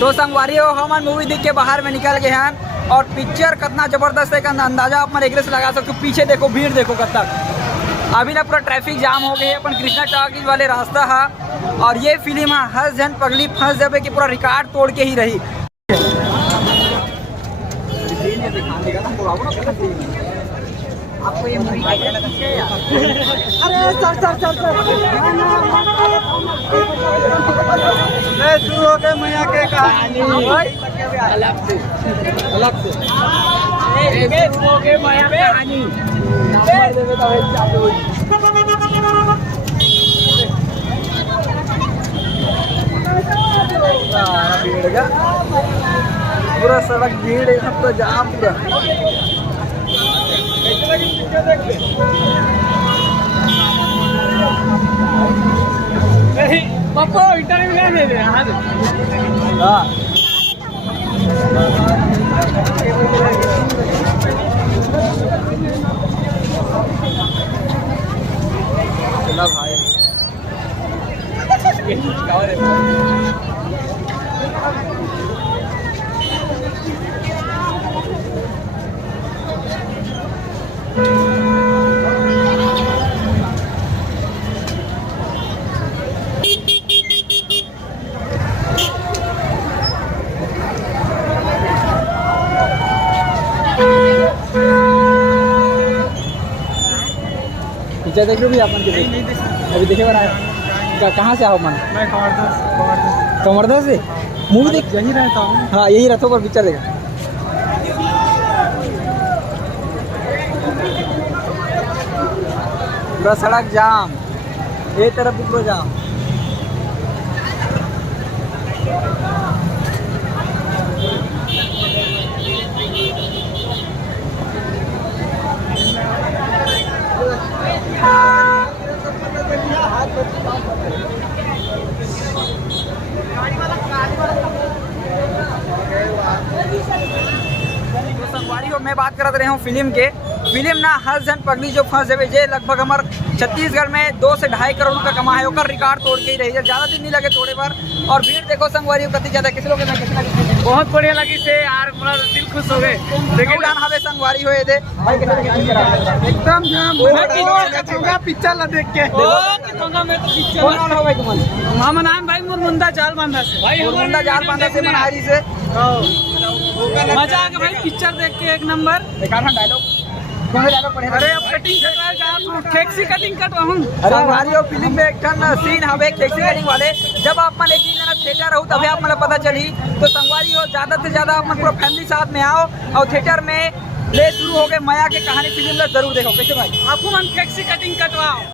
तो संगवारी हो हम मूवी देख के बाहर में निकल गए हैं और पिक्चर कितना जबरदस्त है का अंदाजा आप एक से लगा सकते हो। पीछे देखो भीड़ देखो कब तक अभी ना पूरा ट्रैफिक जाम हो गई है अपन कृष्णा टॉकीज वाले रास्ता है और ये फिल्म है हंस जन पगली फंस जबे की पूरा रिकॉर्ड तोड़ के ही रही। आपको ये मूवी कैसा लगा? अरे चल शुरू हो गए मैया के कहानी अलग से शुरू हो गए मैया के कहानी। पूरा सड़क भीड़ है सब तो जाम पूरा। पापा इंटरव्यू दे दे। हाँ चला भाई पिक्चर देख लो भी अपन के अभी देखे बना कहाँ से आओ मन? मैं कमरदा से मूवी देख यही रहता हूँ। हाँ यही रहता हूँ पर पिक्चर देखा। पूरा सड़क जाम ये तरफ भी पूरा जाम। संगवारी हो मैं बात करत रहे हूँ फिल्म ना हंस जन पगली जो फंस जावे जे लगभग हमार छत्तीसगढ़ में 2 से 2.5 करोड़ का कमा है ओकर रिकॉर्ड तोड़ के ही रही है। ज़्यादा दिन नहीं लगे तोड़े पर और भीड़ देखो संगवारी हो कति ज़्यादा किसी लोग बहुत बढ़िया लगी से यार पूरा दिल खुश हो गए। लेकिन गान हवे संगवारी हो दे एकदम जाम पिक्चर ला देख के मैं तो पिक्चर कौन हो भाई तुमन? मामा नाम भाई मोर मुंडा जाल बांधा से भाई मुंडा जाल बांधा से मनहारी से मजा आ गया भाई पिक्चर देख के एक नंबर। दिखाना डायलॉग कौन डायलॉग पढ़े? अरे अब कटिंग कटवा जा टैक्सी कटिंग कटवाऊं। अरे हमारी वो फिल्म में एक ठन सीन हवे टैक्सी कटिंग वाले जब आप मन एक दिन थिएटर हो तभी आप मन पता चली। तो संगवारी हो ज़्यादा से ज़्यादा आप पूरा फैमिली साथ में आओ और थिएटर में ले शुरू हो गए माया के कहानी फिल्म जरूर देखो। कैसे भाई आपको मन टैक्सी कटिंग कटवाओ।